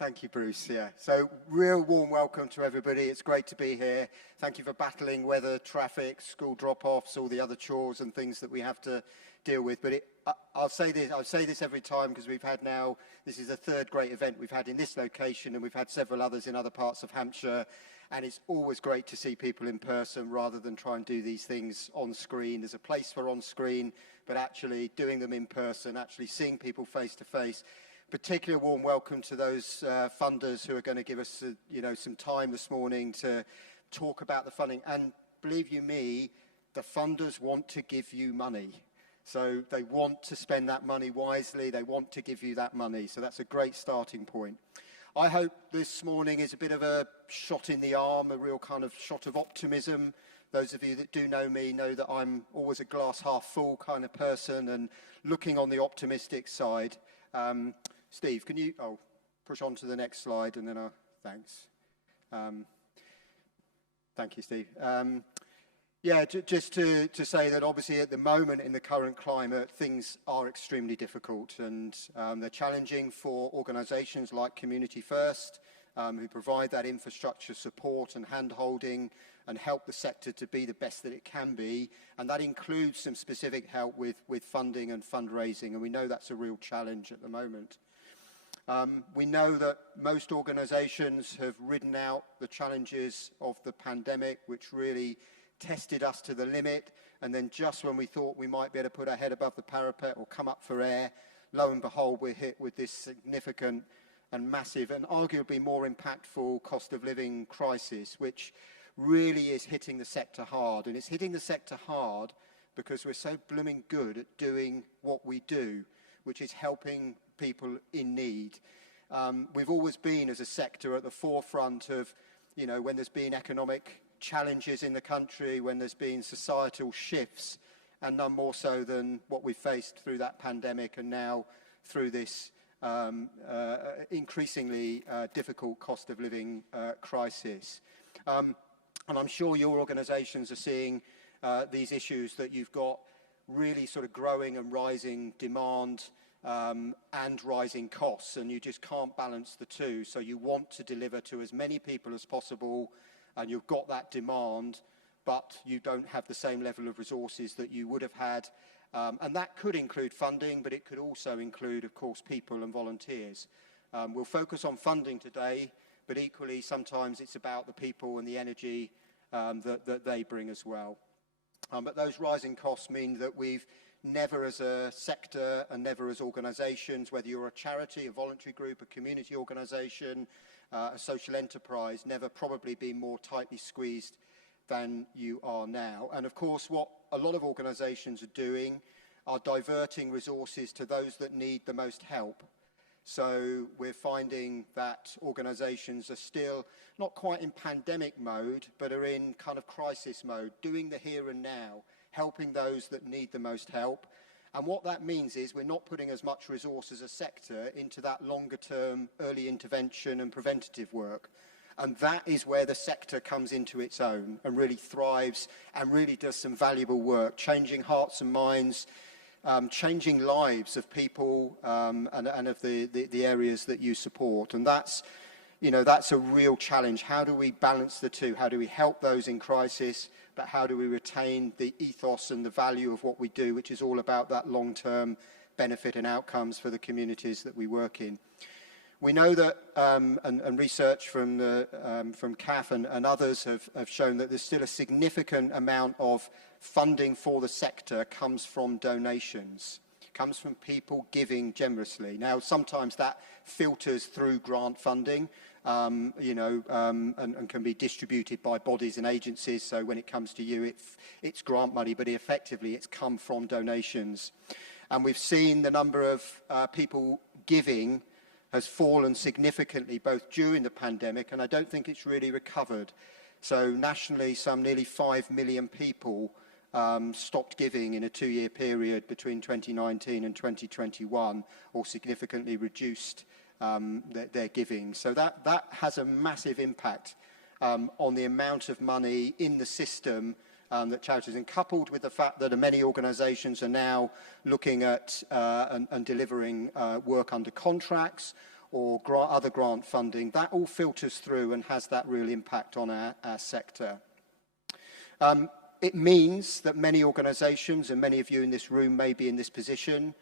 Thank you, Bruce. Yeah, so real warm welcome to everybody. It's great to be here. Thank you for battling weather, traffic, school drop-offs, all the other chores and things that we have to deal with. But I'll say this every time, because we've had now, this is the third great event we've had in this location, and we've had several others in other parts of Hampshire. And it's always great to see people in person rather than try and do these things on screen. There's a place for on screen, but actually doing them in person, actually seeing people face to face. Particularly warm welcome to those funders who are going to give us some time this morning to talk about the funding. And believe you me, the funders want to give you money. So they want to spend that money wisely. They want to give you that money. So that's a great starting point. I hope this morning is a bit of a shot in the arm, a real kind of shot of optimism. Those of you that do know me know that I'm always a glass half full kind of person and looking on the optimistic side. Steve, can you push on to the next slide, and then thanks. Thank you, Steve. Yeah, just to say that obviously at the moment in the current climate, things are extremely difficult, and they're challenging for organisations like Community First, who provide that infrastructure support and hand-holding and help the sector to be the best that it can be. And that includes some specific help with funding and fundraising, and we know that's a real challenge at the moment. We know that most organisations have ridden out the challenges of the pandemic, which really tested us to the limit, and then just when we thought we might be able to put our head above the parapet or come up for air, lo and behold, we're hit with this significant and massive and arguably more impactful cost of living crisis, which really is hitting the sector hard. And it's hitting the sector hard because we're so blooming good at doing what we do, which is helping people in need. We've always been, as a sector, at the forefront of, when there's been economic challenges in the country, when there's been societal shifts, and none more so than what we've faced through that pandemic and now through this increasingly difficult cost of living crisis. And I'm sure your organisations are seeing these issues, that you've got really sort of growing and rising demand and rising costs, and you just can't balance the two. So you want to deliver to as many people as possible, and you've got that demand, but you don't have the same level of resources that you would have had. And that could include funding, but it could also include, of course, people and volunteers. We'll focus on funding today, but equally sometimes it's about the people and the energy that they bring as well. But those rising costs mean that we've never as a sector and never as organisations, whether you're a charity, a voluntary group, a community organisation, a social enterprise, never probably been more tightly squeezed than you are now. And of course, what a lot of organisations are doing are diverting resources to those that need the most help. So we're finding that organisations are still not quite in pandemic mode, but are in kind of crisis mode, doing the here and now, helping those that need the most help. And what that means is we're not putting as much resource as a sector into that longer term early intervention and preventative work. And that is where the sector comes into its own and really thrives and really does some valuable work, changing hearts and minds, changing lives of people and of the areas that you support. And that's a real challenge. How do we balance the two? How do we help those in crisis, but how do we retain the ethos and the value of what we do, which is all about that long-term benefit and outcomes for the communities that we work in? We know that, and research from CAF and others have shown that there's still a significant amount of funding for the sector comes from donations, comes from people giving generously. Now, sometimes that filters through grant funding, and can be distributed by bodies and agencies. So when it comes to you, it's grant money, but effectively it's come from donations. And we've seen the number of people giving has fallen significantly both during the pandemic, and I don't think it's really recovered. So nationally, some nearly 5 million people stopped giving in a 2-year period between 2019 and 2021, or significantly reduced their giving. So that has a massive impact on the amount of money in the system that charities, and coupled with the fact that many organisations are now looking at and delivering work under contracts, or other grant funding, that all filters through and has that real impact on our sector. It means that many organisations, and many of you in this room may be in this position,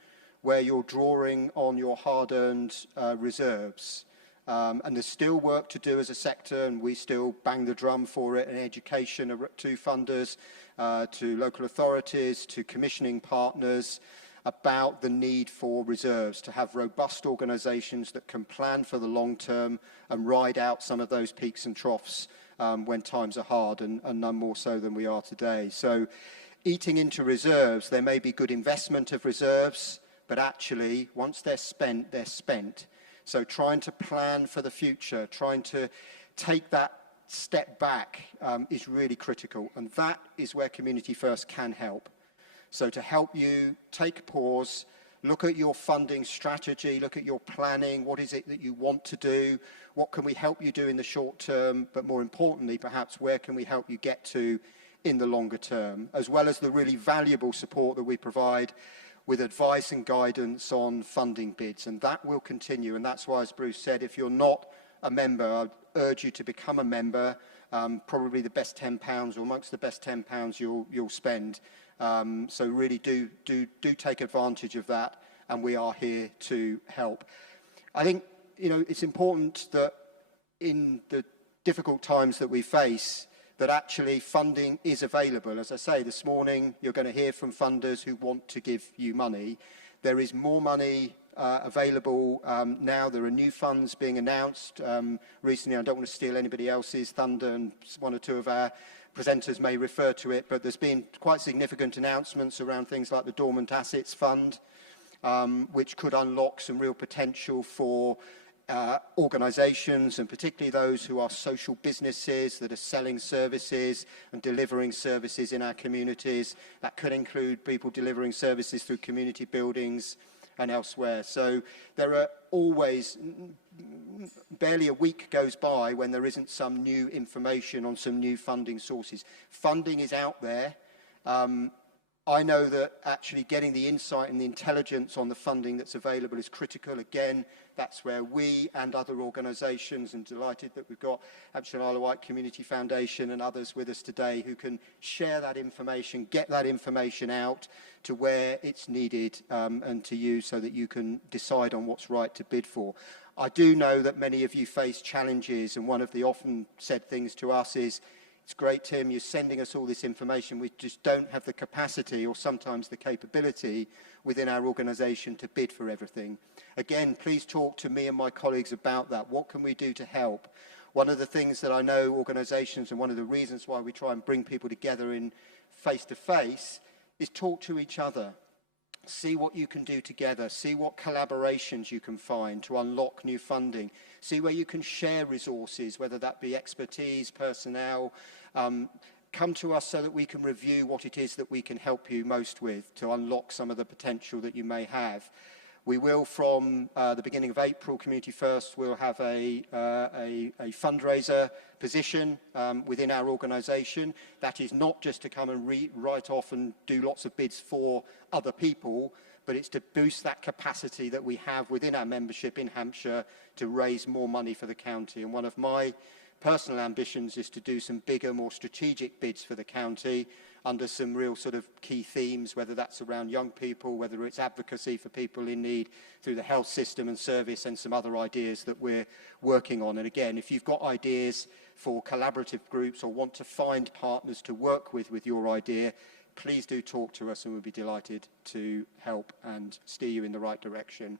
where you're drawing on your hard-earned reserves. And there's still work to do as a sector, and we still bang the drum for it in education to funders, to local authorities, to commissioning partners, about the need for reserves, to have robust organisations that can plan for the long term and ride out some of those peaks and troughs when times are hard, and none more so than we are today. So eating into reserves, there may be good investment of reserves, but actually once they're spent, they're spent. So trying to plan for the future, trying to take that step back is really critical, and that is where Community First can help. So to help you take a pause, look at your funding strategy, look at your planning, what is it that you want to do, what can we help you do in the short term, but more importantly, perhaps where can we help you get to in the longer term, as well as the really valuable support that we provide with advice and guidance on funding bids, and that will continue. And that's why, as Bruce said, if you're not a member, I'd urge you to become a member. Probably the best £10, or amongst the best £10 you'll spend. So really do take advantage of that, and we are here to help. I think, you know, it's important that in the difficult times that we face, that actually funding is available. As I say, this morning you're going to hear from funders who want to give you money. There is more money available now. There are new funds being announced. Recently, I don't want to steal anybody else's thunder, and one or two of our presenters may refer to it, but there's been quite significant announcements around things like the Dormant Assets Fund, which could unlock some real potential for organisations, and particularly those who are social businesses that are selling services and delivering services in our communities. That could include people delivering services through community buildings and elsewhere. So there are always, barely a week goes by when there isn't some new information on some new funding sources. Funding is out there. I know that actually getting the insight and the intelligence on the funding that's available is critical. Again, that's where we and other organisations, and delighted that we've got Hampshire and Isle of Wight Community Foundation and others with us today who can share that information, get that information out to where it's needed and to you, so that you can decide on what's right to bid for. I do know that many of you face challenges, and one of the often said things to us is, "It's great, Tim, you're sending us all this information. We just don't have the capacity, or sometimes the capability within our organisation to bid for everything." Again, please talk to me and my colleagues about that. What can we do to help? One of the things that I know organisations, and one of the reasons why we try and bring people together in face-to-face, is talk to each other. See what you can do together. See what collaborations you can find to unlock new funding. See where you can share resources, whether that be expertise, personnel. Come to us so that we can review what it is that we can help you most with to unlock some of the potential that you may have. We will, from the beginning of April, Community First will have a fundraiser position within our organisation. That is not just to come and write off and do lots of bids for other people, but it's to boost that capacity that we have within our membership in Hampshire to raise more money for the county. And one of my personal ambitions is to do some bigger, more strategic bids for the county under some real sort of key themes, whether that's around young people, whether it's advocacy for people in need through the health system and service, and some other ideas that we're working on. And again, if you've got ideas for collaborative groups or want to find partners to work with your idea, please do talk to us, and we'll be delighted to help and steer you in the right direction.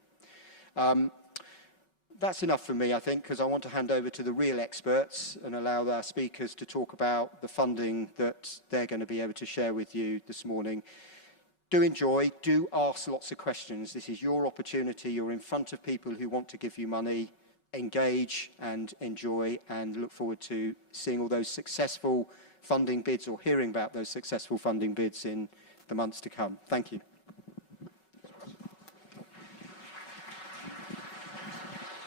That's enough for me, I think, because I want to hand over to the real experts and allow our speakers to talk about the funding that they're going to be able to share with you this morning. Do enjoy, do ask lots of questions. This is your opportunity. You're in front of people who want to give you money. Engage and enjoy, and look forward to seeing all those successful funding bids, or hearing about those successful funding bids in the months to come. Thank you.